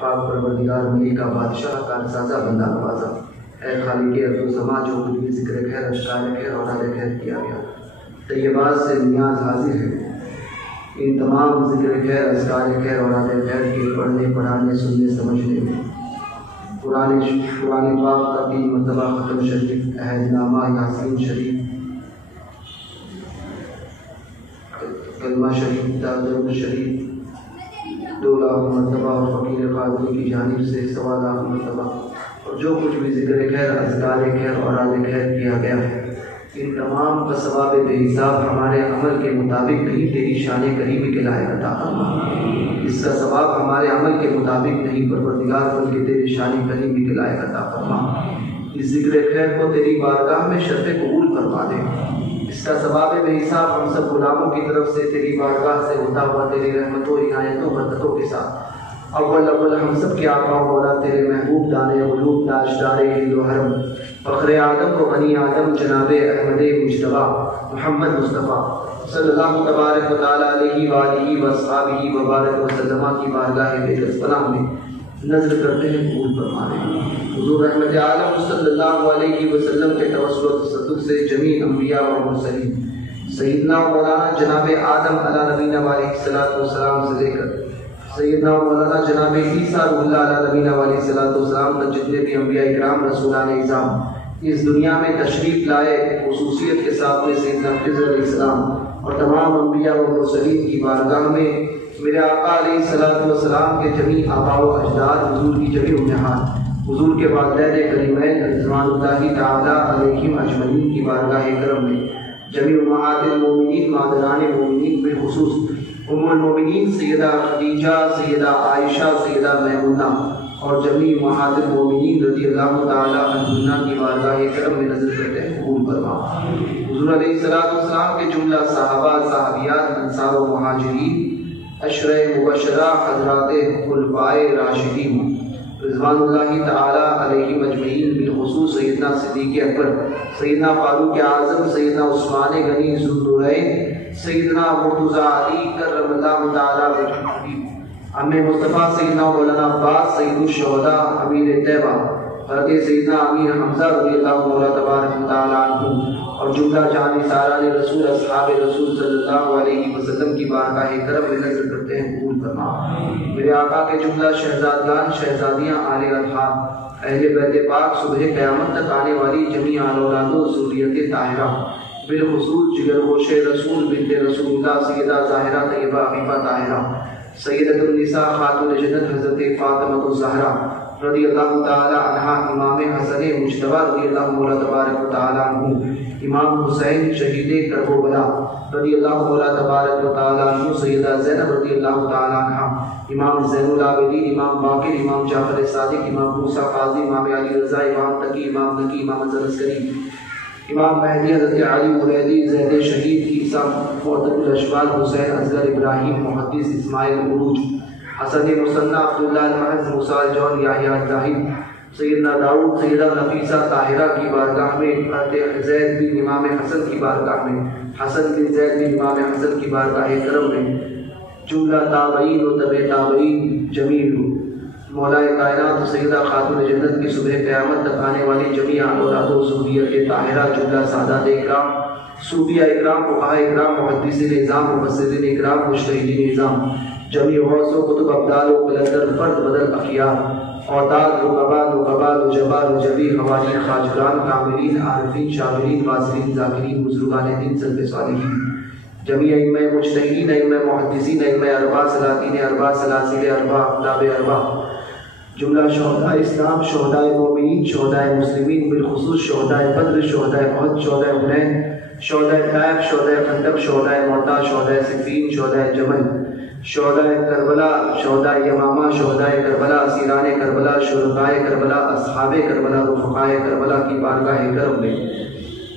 پاک پروردگار ملی کا بادشاہ کارسازہ بندہ نوازا، اے خالق ارض و زماں جو کچھ بھی ذکر خیر اشکار خیر اور اہل خیر کیا گیا، طیبات سے نیاز حاضر ہے۔ ان تمام ذکر خیر اشکار خیر اور اہل خیر کے پڑھنے پڑھانے سننے سمجھنے میں قرآن پاک کا 3 مرتبہ ختم شریف، عہد نامہ یاسین شریف، کلمہ شریف، درود شریف 2 لاکھ مرتبہ اور فقیر قادری کی جانب سے 1.25 لاکھ مرتبہ، اور جو کچھ بھی ذکر خیر اذکار خیر اور اہل خیر کیا گیا ہے، ان تمام کا ثواب بے حساب ہمارے عمل کے مطابق نہیں، تیری شان کریمی کے لائق عطا فرما۔ اس کا ثواب ہمارے عمل کے مطابق نہیں پروردگار بلکہ تیری شان کریمی کے لائق عطا فرما۔ اس ذکر خیر کو تیری بارگاہ میں شرف قبول فرما دے۔ اس کا ثواب بے حساب ہم سب غلاموں کی طرف سے تیری بارگاہ سے ہوتا ہوا تیری رحمتوں عنایتوں برکتوں کے ساتھ اول ہم سب کے آقا و مولا تیرے محبوب دانے قلوب تاجدار ہند و حرم فخر آدم و بنی آدم جناب احمد مجتبیٰ محمد مصطفیٰ صلی اللہ تبارک و تعالیٰ علیہ وآلہ واصحابہ وبارک وسلم کی بارگاہ بے پناہ میں نظر کرتے ہیں قبول فرما لیں۔ حضور رحمت عالم صلی اللہ علیہ وسلم کے توسل و تصدق سے جمیع انبیاء و مرسلین سیدنا و مولانا جناب آدم علیہ نبینا علیہ السلام سے لے کر سیدنا و مولانا جناب عیسیٰ روح اللہ علیہ نبینا علیہ السلام تک جتنے بھی انبیاء اکرام رسولان اعظام اس دنیا میں تشریف لائے، خصوصیت کے ساتھ میں سیدنا خضر علیہ السلام اور تمام انبیاء و مرسلین کی بارگاہ میں میرے آقا علیہ السلام کے جمیع آباء و اجداد، حضور کی جمیع امہات، حضور کے والدین کریمین رضوان اللہ تعالیٰ علیہم اجمعین کی بارگاہ کرم میں جمیع امہات المومنین مادران مومنین بالخصوص ام المومنین سیدہ خدیجہ، سیدہ عائشہ، سیدہ میمونہ اور جمیع امہات المومنین رضی اللہ تعالیٰ عنہن کی بارگاہ کرم میں نظر کرتے ہیں قبول فرما۔ حضور علیہ السلام کے جملہ صحابہ، صحابیات، انصار و مہاجرین، عشرہ مبشرہ، حضرات خلفائے راشدین رضوان اللہ تعالیٰ علیہ مجمعین بالخصوص سیدنا صدیق اکبر، سیدنا فاروق اعظم، سیدنا عثمان غنی ذوالنورین، سیدنا مرتضی علی کرم اللہ تعالیٰ وجہہ، امِ مصطفیٰ سیدنا مولانا عباس سید الشہداء امیر طیبہ حضرت سیدنا امیر حمزہ رضی اللہ مولا تبارک تعالیٰ عنہ اور جملہ جان ساران رسول اصحاب رسول صلی اللہ علیہ وسلم کی بارگاہ کرم میں نظر کرتے ہیں قبول فرما۔ میرے آقا کے جملہ شہزادگان، شہزادیاں، آل اطہار، اہل بیت پاک، صبح قیامت تک آنے والی جمیع آل اولاد و ذریت طاہرہ بالخصوص جگر گوش رسول بنت رسول اللہ سیدہ ظاہرہ طیبہ عفیفہ طاہرہ سیدۃ النساء خاتون جنت حضرت فاطمہ الزہرا رضی اللہ تعالی عنہا، امام حسن مجتبیٰ رضی اللہ مولا تبارک تعالی عنہ، امام حسین شہید کربلا رضی اللہ مولا تبارک تعالی عنہ، سیدہ زینب رضی اللہ تعالی عنہا، امام زین العابدین، امام باقر، امام جعفر صادق، امام موسیٰ قاضی، امام علی رضا، امام تقی، امام نقی، امام حسن عسکری، امام مہدی حضرت علی مریدی، زید شہید، عیسیٰ معتد الاشبال، حسین اصغر، ابراہیم محدث، اسماعیل عروج، حسن مصنع، عبداللہ المحض، موسیٰ الجون، یحییٰ الزاہد، سیدنا داؤد، سیدہ نفیسہ طاہرہ کی بارگاہ میں، حضرت زید بن امام حسن کی بارگاہ میں، حسن بن زید بن امام حسن کی بارگاہ کرم میں جملہ تابعین و تبع تابعین جمیع مولا کائنات سیدہ خاتون جنت کی صبح قیامت تک آنے والی جمیع اولاد و ذریت طاہرہ جملہ سادات اکرام، صوفیہ اکرام، فقہاء اکرام، محدثین اعظام، مفسرین اکرام، مجتہدین اعظام، جمیع غوث و قطب ابدال و قلندر فرد بدل اخیار، اوتاد رقبا نجبا نجبی، حوالی خاجران، کاملین، عارفین، شاملین، واصلین، ذاکرین، بزرگان دین، سلف صالحین، جمیع ائمہ مجتہدین، ائمہ محدثین، ائمہ اربعہ، سلاطین اربعہ، سلاسل اربعہ، اقطاب اربعہ، جملہ شہداء اسلام، شہداء مومنین، شہداء مسلمین بالخصوص شہداء بدر، شہداء احد، شہداء حنین، شہداء طائف، شہداء خندق، شہداء معطا، شہداء صفین، شہداء جمل، شہداء کربلا، شہداء یمامہ، شہداء کربلا، اسیران کربلا، شہداء کربلا، اصحاب کربلا، رفقاء کربلا کی بارگاہ کرم میں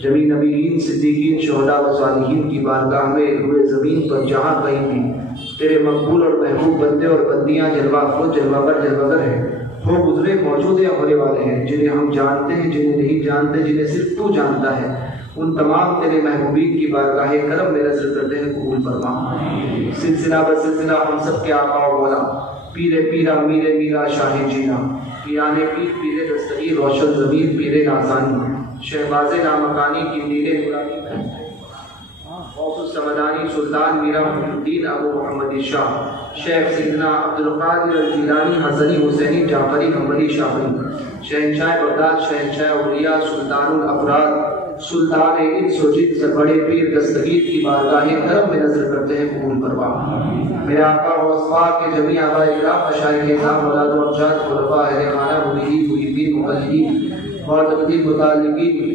جمیع نبیین، صدیقین، شہداء و صالحین کی بارگاہ میں روئے زمین پر جہاں کہیں بھی تیرے مقبول اور محبوب بندے اور بندیاں جلوہ افروز، جلوہ گر، جلوہ گر ہیں، ہو گزرے، موجود یا ہونے والے ہیں، جنہیں ہم جانتے ہیں، جنہیں نہیں جانتے، جنہیں صرف تو جانتا ہے، ان تمام تیرے محبوبین کی بارگاہ کرم میں نظر کرتے ہیں قبول فرما۔ سلسلہ بسلسلہ ہم سب کے آقا و مولا پیر پیرا میر میرا شاہ جینا پیرانے پیر پیر دستگیر روشن ضمیر پیر نازانی شہباز نامکانی کی نیلے نورانی غوث السمدانی سلطان میرا محی الدین ابو محمد شاہ شیخ سیدنا عبدالقادر الجیلانی حسنی حسینی جعفری حنبلی شافعی شہنشاہ بغداد شہنشاہ اولیاء سلطان الافراد سلطان انس و جن سے بڑے پیر دستگیر کی بارگاہ کرم میں نظر کرتے ہیں قبول فرما۔ میرے آقا و اصحاب کے جمیع آباء اکرام مشائخ اعظام اولاد و امجاد خلفاء اہل خانہ مرید محبین مقلدین معتقدین متعلقین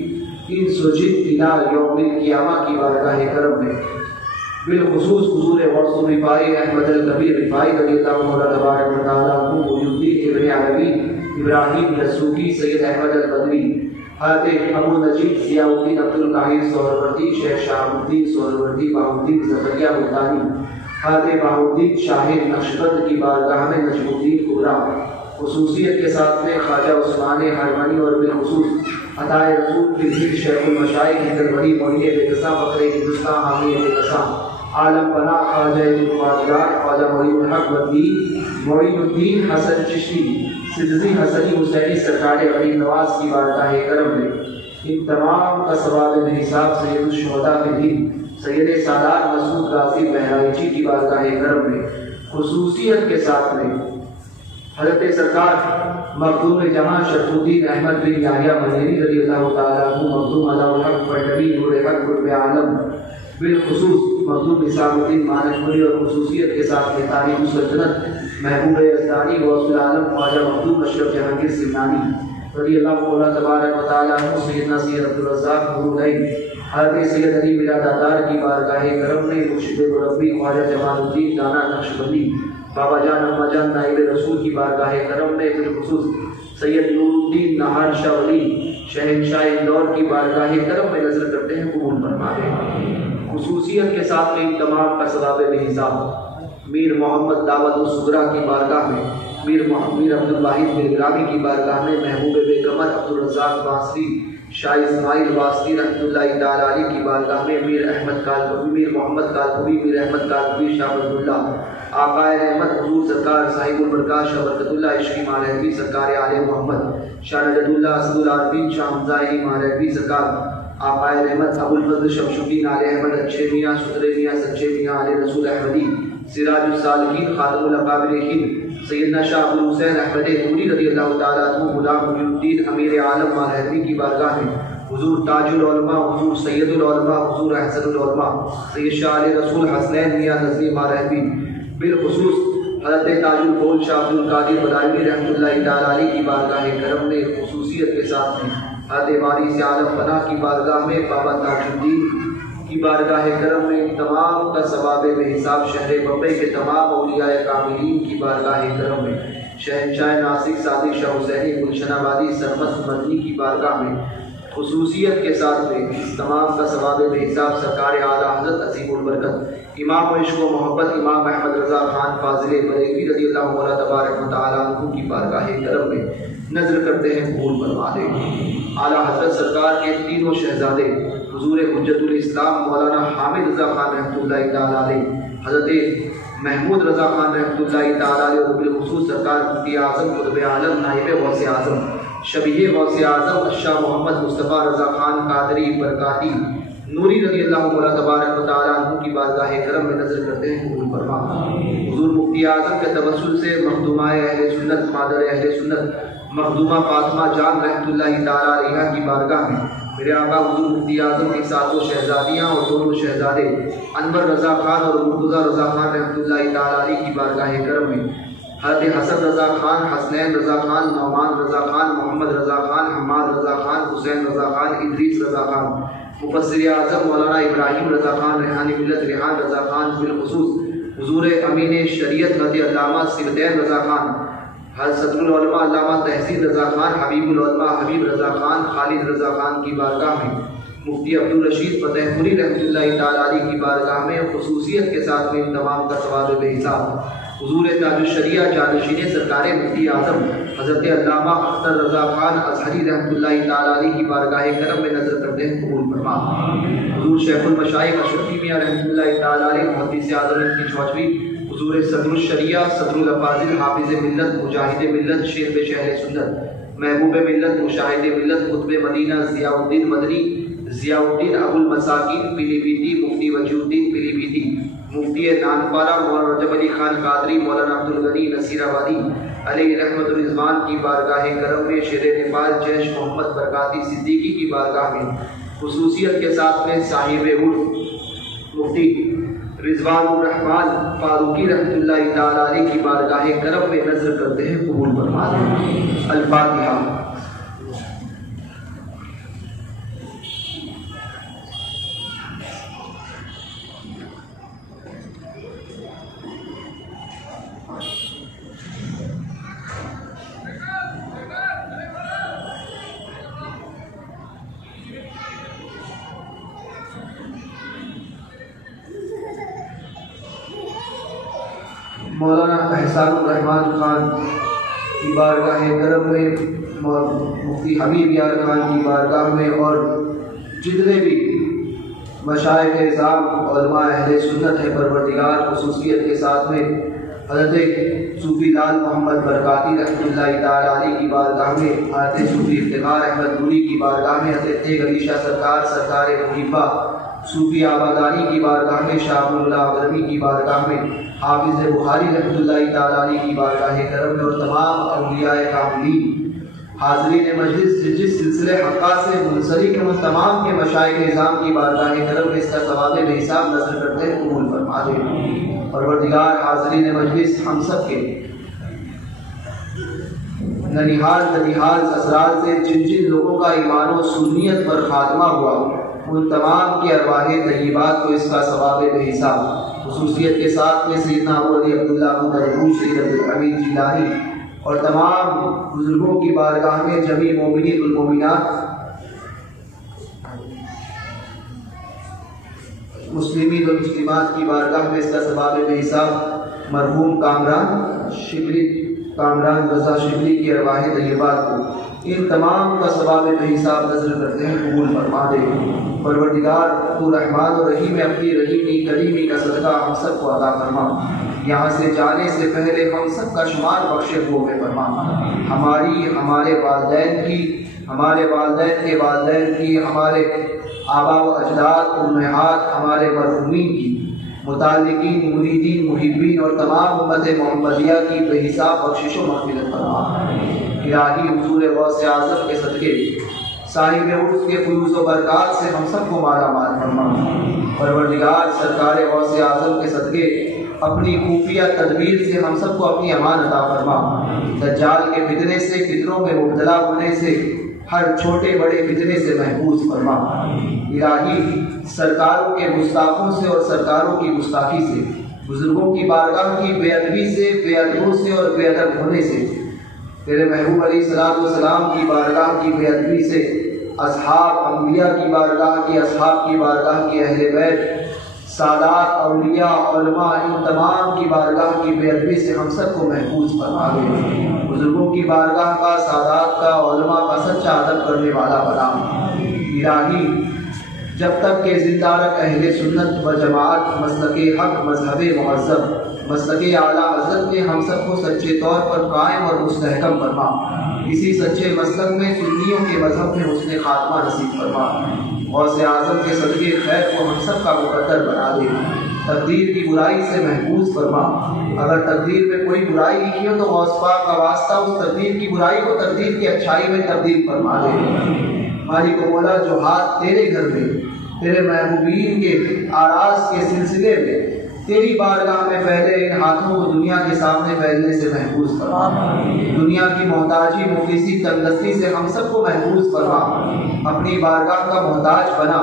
انس و جن الى یوم القیامہ کی بارگاہ کرم میں بالخصوص حضور غوث الرفاعی احمد الکبیر رفاعی رضی اللہ مولا تبارک و تعالیٰ عنہ محی الدین ابن عربی ابراہیم دسوقی سید احمد البدوی حضرت ابو نجیب ضیاء الدین عبدالقاہر سہروردی شیخ شہاب الدین سہروردی بہاؤالدین زکریا ملتانی حضرت بہاؤالدین شاہد نقشبند کی بارگاہ میں نجم الدین کبریٰ خصوصیت کے ساتھ میں خواجہ عثمان حرمنی اور بالخصوص عطائے رسول کی بھیڑ شیخ المشائخ حیدروی معین بے قصہ فخر ہندوستان حامی بے قصہ عالم پناہ خواجہ ذوالفضلات خواجہ معین الحق بدوی معین الدین حسن چشتی سدزی حسنی حسینی سرکار غریب نواز کی بارگاہ کرم میں ان تمام کا ثواب بے حساب سید الشہداء کے دین سید سالار مسعود غازی بہرائچی کی بارگاہ کرم میں خصوصیت کے ساتھ میں حضرت سرکار مخدوم جہاں شرف الدین احمد بن یحییٰ مدینی رضی اللہ تعالیٰ عنہ مخدوم علی الحق پنڈوی نور حق قطب عالم بالخصوص مخدوم نظام الدین مانک پوری اور خصوصیت کے ساتھ میں تاریخ السلطنت محبوب یزدانی غوث العالم خواجہ مخدوم اشرف جہانگیر سمنانی رضی اللہ مولا تبارک و تعالیٰ عنہ سیدنا سید عبدالرزاق نورالعین حضرت سید علی میرا دادار کی بارگاہ کرم میں مرشد مربی خواجہ جمال الدین دانا نقشبندی بابا جان اما جان نائب رسول کی بارگاہ کرم میں بالخصوص سید نور الدین نہار شاہ ولی شہنشاہ اندور کی بارگاہ کرم میں نظر کرتے ہیں قبول فرما دیں۔ خصوصیت کے ساتھ میں ان تمام کا ثواب بے حساب میر محمد دعوت الصغریٰ کی بارگاہ میں میر عبدالواحد بلگرامی کی بارگاہ میں محبوب بے قمر عبدالرزاق باسری شاہ اسماعیل واسطی رحمۃ اللہ تعالیٰ علیہ کی بارگاہ میں میر محمد کالپوی میر احمد کالپوی شاہ عبد اللہ آقائے رحمت حضور سرکار صاحب البرکات شاہ برکت اللہ عشقی مالحبی سرکار آل محمد شاہ نجد اللہ اسد العارفین شاہ حمزہ علی مالحبی سرکار آقائے رحمت ابو الفضل شمشدین آل احمد اچھے میاں سترے میاں سچے میاں آل رسول احمدی سراج الصالحین خاتم الاقابرین سیدنا شاہ ابو حسین احمد نوری رضی اللہ تعالیٰ عنہ غلام محی الدین امیر عالم مالحبی کی بارگاہ میں حضور تاج العلماء حضور سید العلماء حضور احسن العلماء سید شاہ علی رسول حسنین میاں نظری مالحبی بالخصوص حضرت تاج القول شاہ عبد القادر بدائمی رحمۃ اللہ تعالیٰ علیہ کی بارگاہ کرم میں خصوصیت کے ساتھ میں حضرت وارث عالم پناہ کی بارگاہ میں بابا تاج الدین کی بارگاہ کرم میں تمام کا ثواب بے حساب شہر بمبئی کے تمام اولیاء کاملین کی بارگاہ کرم میں شہنشاہ ناسک صادق شاہ حسینی گلشن آبادی سرمست مدنی کی بارگاہ میں خصوصیت کے ساتھ میں اس تمام کا ثواب بے حساب سرکار اعلیٰ حضرت عظیم البرکت امام و عشق و محبت امام احمد رضا خان فاضل بریلوی رضی اللہ مولا تبارک و تعالیٰ عنہ کی بارگاہ کرم میں نظر کرتے ہیں قبول فرما دیں۔ اعلیٰ حضرت سرکار کے تینوں شہزادے حضور حجت الاسلام مولانا حامد رضا خان رحمۃ اللہ تعالیٰ علیہ حضرت محمود رضا خان رحمۃ اللہ تعالیٰ علیہ اور بالخصوص سرکار مفتی اعظم قطب عالم نائب غوث اعظم شبیہ غوث اعظم شاہ محمد مصطفیٰ رضا خان قادری برکاتی نوری رضی اللہ مولا تبارک و تعالیٰ عنہ کی بارگاہ کرم میں نظر کرتے ہیں قبول فرما۔ حضور مفتی اعظم کے توسل سے مخدومہ اہل سنت مادر اہل سنت مخدومہ فاطمہ جان رحمۃ اللہ تعالیٰ علیہ کی بارگاہ میں میرے آقا حضور مفتی اعظم کی ساتوں شہزادیاں اور دونوں شہزادے انور رضا خان اور مرتضیٰ رضا خان رحمۃ اللہ تعالیٰ علیہ کی بارگاہ کرم میں حضرت حسن رضا خان حسنین رضا خان نعمان رضا خان محمد رضا خان حماد رضا خان حسین رضا خان ادریس رضا خان مفسر اعظم مولانا ابراہیم رضا خان ریحانی ملت ریحان رضا خان بالخصوص حضور امین شریعت حضرت علامہ سبطین رضا خان حضرت صدر العلماء علامہ تحسین رضا خان حبیب العلماء حبیب رضا خان خالد رضا خان کی بارگاہ میں مفتی عبدالرشید فتح پوری رحمۃ اللہ تعالیٰ علیہ کی بارگاہ میں خصوصیت کے ساتھ میں ان تمام کا ثواب بے حساب حضور تاج الشریعہ جانشین سرکار مفتی اعظم حضرت علامہ اختر رضا خان ازہری رحمۃ اللہ تعالیٰ علیہ کی بارگاہ کرم میں نظر کرتے ہیں قبول فرما۔ حضور شیخ المشائخ اشرفی میاں رحمۃ اللہ تعالیٰ علیہ محدث اعظم کی چوتھویں، حضور صدر الشریعہ صدر الافاضل حافظ ملت مجاہد ملت شیخ شہر سنت محبوب ملت مشاہد ملت قطب مدینہ ضیاء الدین مدنی ضیاء الدین ابو المساکین پیلی بھیتی مفتی وجیہ الدین پیلی بھیتی مفتی نانپارہ مولانا رجب علی خان قادری مولانا عبد الغنی نصیر آبادی علیہ رحمت الرضوان کی بارگاہ کرم میں شیر نیپال جیش محمد برکاتی صدیقی کی بارگاہ میں خصوصیت کے ساتھ میں صاحب عرف مفتی رضوان الرحمن فاروقی رحمۃ اللہ تعالیٰ علیہ کی بارگاہ کرم میں نظر کرتے ہیں قبول فرما دیں۔ الفاتحہ۔ مولانا احسان الرحمان خان کی بارگاہ کرم میں مفتی حبیب یار خان کی بارگاہ میں اور جتنے بھی مشائخ اعظام علماء اہل سنت ہے پروردگار خصوصیت کے ساتھ میں حضرت صوفی لال محمد برکاتی رحمۃ اللہ تعالیٰ علیہ کی بارگاہ میں حضرت صوفی افتخار احمد نوری کی بارگاہ میں حضرت تیغ علی شاہ سرکار محبہ صوفی آبادانی کی بارگاہ میں شاہ اللہ عبرمی کی بارگاہ میں حافظ بخاری رحمۃ اللہ تعالیٰ علیہ کی بارگاہ کرم میں اور تمام اولیاء کاملین حاضرین مجلس جس سلسلے حقہ سے منسلک ہیں ان تمام کے مشائخ اعظام کی بارگاہ کرم میں اس کا ثواب بے حساب نظر کرتے ہیں قبول فرما دے۔ پروردگار حاضرین مجلس ہم سب کے ننیحال تنیحال اسرار سے جن جن لوگوں کا ایمان و سنیت پر خاتمہ ہوا ان تمام کی ارواح طیبات کو اس کا ثواب بے حساب خصوصیت کے ساتھ میں سیدنا ابو علی عبداللہ ابو دربوش سید عبدالحمید جیلانی اور تمام بزرگوں کی بارگاہ میں جمیع مومنین والمومنات مسلمین اور مسلمات کی بارگاہ میں اس کا ثواب بے حساب مرحوم کامران رضا شبلی کی ارواح طیبات کو ان تمام کا ثواب بے حساب نظر کرتے ہیں قبول فرما دے۔ پروردگار تو رحمان و رحیم اپنی رحیمی کریمی کا صدقہ ہم سب کو عطا فرما، یہاں سے جانے سے پہلے ہم سب کا شمار بخشے ہو میں فرما، ہماری ہمارے والدین کی ہمارے والدین کے والدین کی ہمارے آبا و اجداد امہات ہمارے مرحومین کی متعلقین مریدین محبین اور تمام امت محمدیہ کی بے حساب بخشش و مغفرت فرما۔ الہی حضور غوث اعظم کے صدقے صاحب عرف کے فیوز و برکات سے ہم سب کو مالا مال فرما۔ پروردگار سرکار غوث اعظم کے صدقے اپنی خفیہ تدبیر سے ہم سب کو اپنی امان عطا فرما، دجال کے فتنے سے فتنوں میں مبتلا ہونے سے ہر چھوٹے بڑے فتنے سے محفوظ فرما۔ الہی سرکاروں کے گستاخوں سے اور سرکاروں کی گستاخی سے بزرگوں کی بارگاہ کی بے ادبی سے بے ادبوں سے اور بے ادب ہونے سے تیرے محبوب علیہ السلام کی بارگاہ کی بے ادبی سے اصحاب انبیاء کی بارگاہ کی اصحاب کی بارگاہ کی اہل بیت سادات اولیاء علماء ان تمام کی بارگاہ کی بے ادبی سے ہم سب کو محفوظ فرما دے۔ بزرگوں کی بارگاہ کا سادات کا علماء کا سچا ادب کرنے والا بنا۔ الہی جب تک کہ زندہ رکھ اہل سنت و جماعت مسلک حق مذہب مہذب مسلک اعلیٰ حضرت نے ہم سب کو سچے طور پر قائم اور مستحکم فرما، اسی سچے مسلک میں سنیوں کے مذہب میں حسن خاتمہ نصیب فرما۔ غوث اعظم کے صدقے خیر کو ہم سب کا مقدر بنا دے، تقدیر کی برائی سے محفوظ فرما۔ اگر تقدیر میں کوئی برائی لکھی ہو تو غوث پاک کا واسطہ اس تقدیر کی برائی کو تقدیر کی اچھائی میں تبدیل فرما دے۔ مالک و مولا جو ہاتھ تیرے گھر میں تیرے محبوبین کے آراز کے سلسلے میں تیری بارگاہ میں پھیلے ان ہاتھوں کو دنیا کے سامنے پھیلنے سے محفوظ فرما، دنیا کی محتاجی مفلسی تنگدستی سے ہم سب کو محفوظ فرما، اپنی بارگاہ کا محتاج بنا،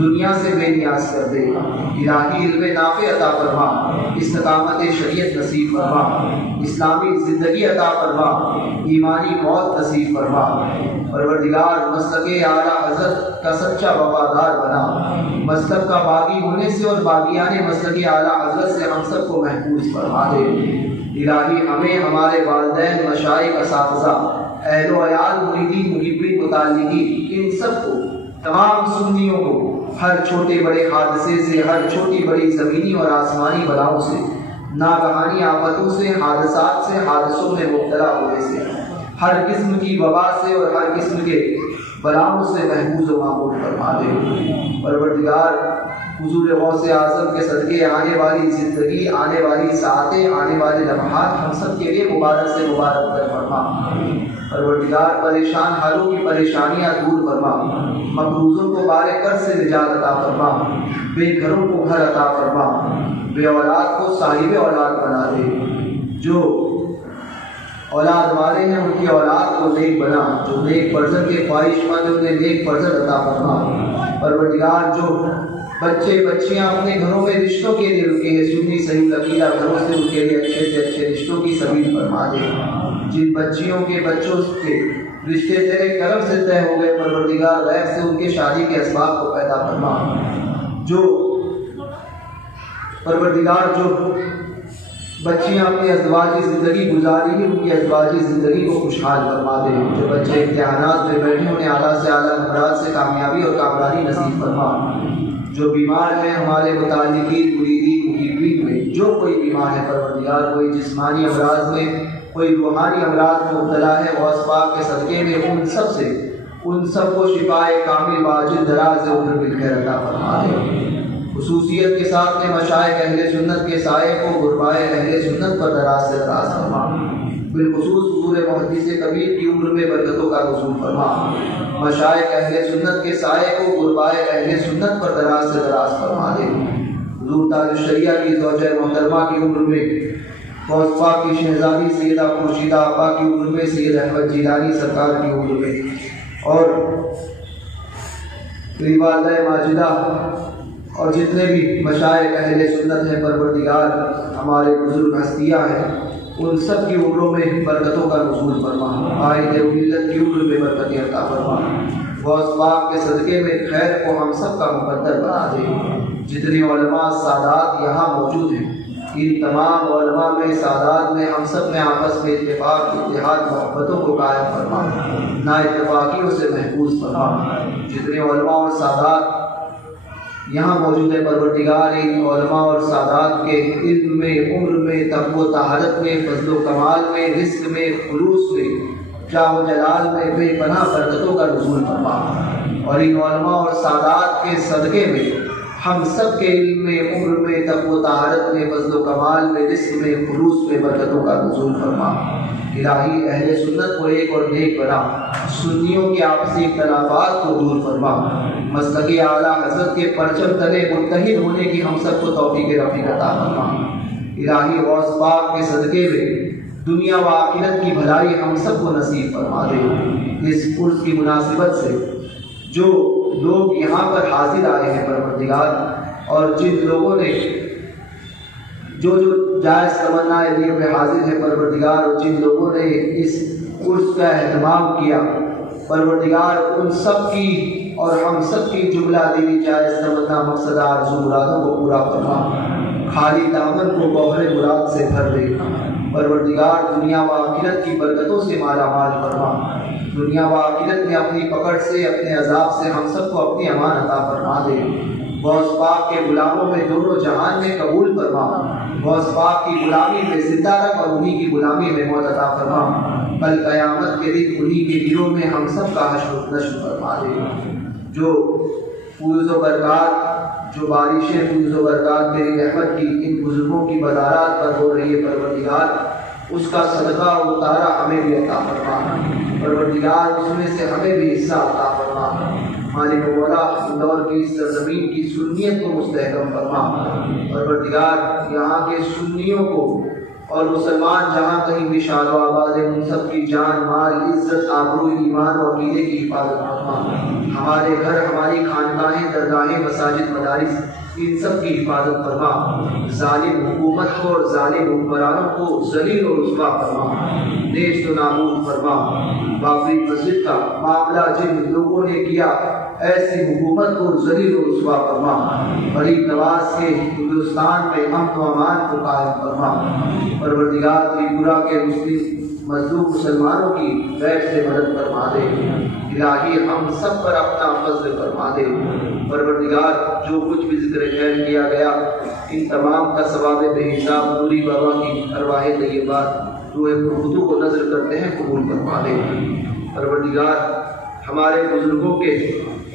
دنیا سے بے نیاز کر دے۔ الہی علم نافع عطا فرما، استقامت شریعت نصیب فرما، اسلامی زندگی عطا فرما، ایمانی موت نصیب فرما۔ پروردگار مسلک اعلیٰ حضرت کا سچا وفادار بنا، مسلک کا باغی ہونے سے اور باغیان مسلک اعلیٰ حضرت سے ہم سب کو محفوظ فرما دے۔ الہی ہمیں، ہمارے والدین، مشائخ، اساتذہ، اہل و عیال، مریدین، محبین، متعلقین، ان سب کو، تمام سنیوں کو ہر چھوٹے بڑے حادثے سے، ہر چھوٹی بڑی زمینی اور آسمانی بلاؤں سے، ناگہانی آفتوں سے، حادثات سے، حادثوں میں مبتلا ہونے سے، ہر قسم کی وبا سے اور ہر قسم کے بلاؤں سے محفوظ و معمول فرما دے۔ پروردگار حضور غوث اعظم کے صدقے آنے والی زندگی، آنے والی ساعتیں، آنے والے لمحات ہم سب کے لیے مبارک سے مبارک کر فرما۔ پروردگار پریشان حالوں کی پریشانیاں دور فرما، مقروضوں کو بارے قرض سے نجات عطا فرما، بے گھروں کو گھر عطا فرما، بے اولاد کو صاحب اولاد بنا دے، جو اولاد والے ہیں ان کی اولاد کو نیک بنا، جو نیک فرزند کے خواہش مند انہیں نیک فرزند عطا فرما۔ پروردگار جو بچے بچیاں اپنے گھروں میں رشتوں کے لیے رکے ہیں، سنی صحیح عقیدہ گھروں سے ان کے لیے اچھے سے اچھے رشتوں کی سبیل فرما دے۔ جن بچیوں کے بچوں کے رشتے تیرے کرم سے طے ہو گئے، پروردگار غیب سے ان کے شادی کے اسباب کو پیدا فرما۔ جو پروردگار جو بچیاں اپنی ازدواجی زندگی گزاری ہیں، ان کی ازدواجی زندگی کو خوشحال فرما دے۔ جو بچے امتحانات میں بیٹھے انہیں اعلیٰ سے اعلیٰ نمرات سے کامیابی اور کامرانی نصیب فرما۔ جو بیمار ہیں ہمارے متعلقین، مریدین، محبین میں جو کوئی بیمار ہے پروردگار، کوئی جسمانی امراض میں، کوئی روحانی امراض میں مبتلا ہے، غوث پاک کے صدقے میں ان سب کو شفائے کامل واجب دراز عمر بالخیر عطا فرما دے۔ خصوصیت کے ساتھ میں مشائخ اہل سنت کے سائے کو غربائے اہل سنت پر دراز سے دراز فرما۔ بالخصوص حضور محدث کبیر کی عمر میں برکتوں کا نزول فرما۔ مشائخ اہل سنت کے سائے کو غربائے اہل سنت پر دراز سے دراز فرما دے۔ حضور تاج الشریعہ کی زوجہ محترمہ کی عمر میں، غوث پاک کی شہزادی سیدہ خورشیدہ آپا کی عمر میں، سید احمد جیلانی سرکار کی عمر میں، اور والدہ ماجدہ اور جتنے بھی مشائخ اہل سنت ہیں پروردگار، ہمارے بزرگ ہستیاں ہیں، ان سب کی عمروں میں برکتوں کا نزول فرما۔ آئند ملت کی عمر میں برکتیں عطا فرما۔ غوث پاک کے صدقے میں خیر کو ہم سب کا مقدر بنا دے۔ جتنے علماء سادات یہاں موجود ہیں، ان تمام علماء میں، سادات میں، ہم سب میں آپس میں اتفاق، اتحاد، محبتوں کو قائم فرما، نا اتفاقیوں سے محفوظ فرما۔ جتنے علماء اور سادات یہاں موجود ہے پروردگار، ان علماء اور سادات کے علم میں، عمر میں، تقوی و طہارت میں، فضل و کمال میں، رزق میں، خلوص میں، جاہ و جلال میں بے پناہ برکتوں کا نزول فرما۔ اور ان علماء اور سادات کے صدقے میں ہم سب کے علم میں، عمر میں، تقوی و طہارت میں، فضل و کمال میں، رزق میں، خلوص میں برکتوں کا نزول فرما۔ الہی اہل سنت کو ایک اور نیک بنا، سنیوں کے آپسی اختلافات کو دور فرما، مسلک اعلیٰ حضرت کے پرچم تلے متحد ہونے کی ہم سب کو توفیق رفیق عطا فرما۔ الہی غوث پاک کے صدقے میں دنیا و آخرت کی بھلائی ہم سب کو نصیب فرما دے۔ اس عرس کی مناسبت سے جو لوگ یہاں پر حاضر آئے ہیں پروردگار، اور جن لوگوں نے جو جائز تمنا لیے ہوئے حاضر ہیں پروردگار، اور جن لوگوں نے اس عرس کا اہتمام کیا پروردگار، ان سب کی اور ہم سب کی جملہ دلی جائز تمنا، مقصد، آرزو، مرادوں کو پورا فرما۔ خالی دامن کو گوہر مراد سے بھر دے پروردگار، دنیا و آخرت کی برکتوں سے مالا مال فرما۔ دنیا و آخرت میں اپنی پکڑ سے، اپنے عذاب سے ہم سب کو اپنی امان عطا فرما دے۔ غوث پاک کے غلاموں میں دونوں جہان میں قبول فرما۔ غوث پاک کی غلامی میں زندہ رکھ اور انہی کی غلامی میں موت عطا فرما۔ کل قیامت کے دن انہی کے گروہ میں ہم سب کا حشر و نشر فرما دے۔ جو فیض و برکات، جو بارشیں فیض و برکات تیری رحمت کی ان بزرگوں کی بدارات پر ہو رہی ہے پروردگار، اس کا صدقہ اتارا ہمیں بھی عطا فرما۔ پروردگار اس میں سے ہمیں بھی حصہ عطا فرما۔ مالک مولا اندور کی اس سرزمین کی سنیت کو مستحکم فرما۔ پروردگار یہاں کے سنیوں کو اور مسلمان جہاں کہیں بھی شاد و آباد ہیں، ان سب کی جان، مال، عزت، آبرو، ایمان و عقیدے کی حفاظت فرما۔ ہمارے گھر، ہماری خانقاہیں، درگاہیں، مساجد، مدارس، ان سب کی حفاظت فرما۔ ظالم حکومت کو اور ظالم حکمرانوں کو ذلیل و رسوا فرما، نیست و نابود فرما۔ بابری مسجد کا معاملہ جن لوگوں نے کیا ایسی حکومت کو ذلیل و رسوا فرما، غریب نواز کے ہندوستان میں امن و امان کو قائم فرما۔ پروردگار تریپورہ کے مسلم مظلوم مسلمانوں کی غیر سے مدد فرما دے، الہی ہم سب پر اپنا فضل فرما دے۔ پروردگار جو کچھ بھی ذکر خیر کیا گیا ان تمام کا ثواب بے حساب نوری بابا کی ارواح طیبات روح پرخطو کو نظر کرتے ہیں قبول فرما دے۔ پروردگار ہمارے بزرگوں کے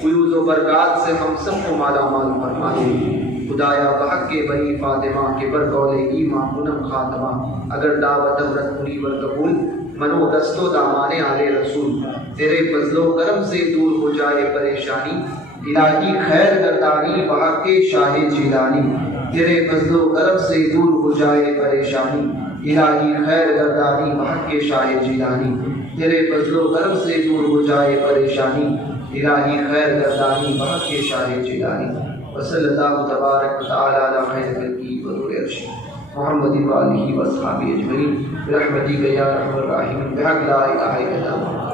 فیوز و برکات سے ہم سب کو مالا مال فرما دے۔ خدایا بحق کے بنی فاطمہ کے بردول ایمان منم خاتمہ، اگر دعوت امرت منی ور قبول منو دستو دامان آل رسول، تیرے فضل و کرم سے دور ہو جائے پریشانی، الہی خیر گردانی بحق کے شاہ جیلانی، تیرے فضل و کرم سے دور ہو جائے پریشانی، الہی خیر گردانی بحق کے شاہ جیلانی، تیرے فضل و کرم سے دور ہو جائے پریشانی، الہی خیر گردانی بحق کے شاہ جیلانی۔ وصلی اللہ تبارک و تعالی علی خیر خلقہ وذو عرش محمد و آلہ و اصحابہ اجمعین برحمتک یا ارحم الراحمین بحق لا الہ الا اللہ۔